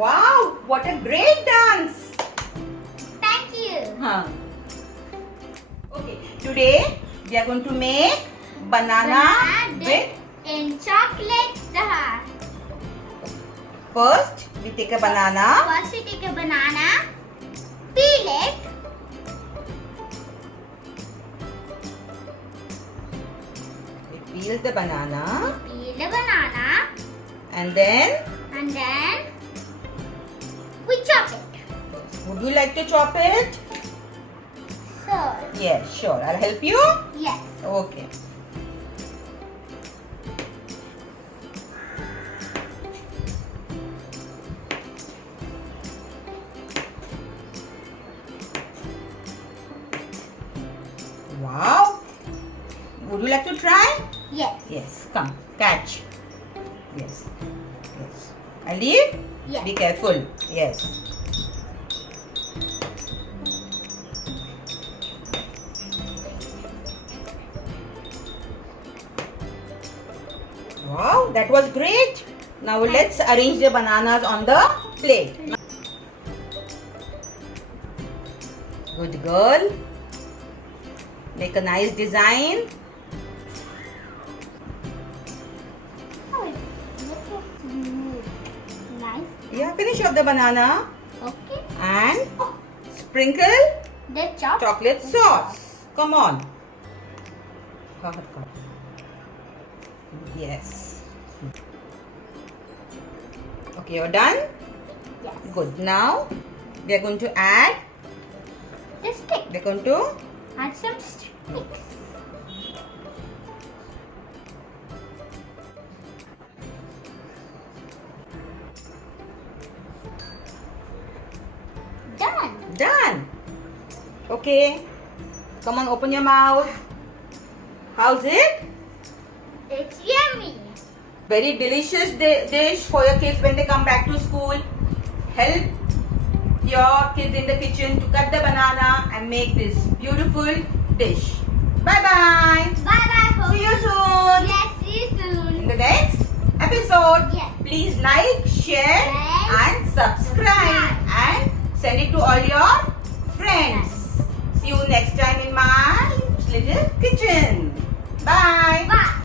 Wow, what a great dance! Thank you. Okay, today we are going to make banana with. in chocolate sauce. First, we take a banana. First we take a banana, peel it, We peel the banana and then and then we chop it. would you like to chop it? So, Yes, sure. I'll help you. yes. Okay. Wow. Would you like to try? Yes. Yes. Come, catch. Yes. Yes. I leave? Yes. Be careful. Yes. Wow, that was great. Now let's arrange the bananas on the plate. Good girl. Make a nice design. Oh, look at smooth. Nice. Yeah, finish off the banana Okay. and sprinkle The chocolate sauce. Come on. Yes. Okay, you're done? Yes. Good. Now we are going to add. The stick. We're going to Add some sticks. done. Okay. Come on, open your mouth. How's it? It's yummy. Very delicious dish for your kids when they come back to school. Help your kids in the kitchen to cut the banana and make this beautiful dish. Bye-bye. Bye-bye. See you soon. Yes, see you soon. In the next episode, Yes. please like, share and subscribe and send it to all your friends. See you next time in my little kitchen. Bye. Bye.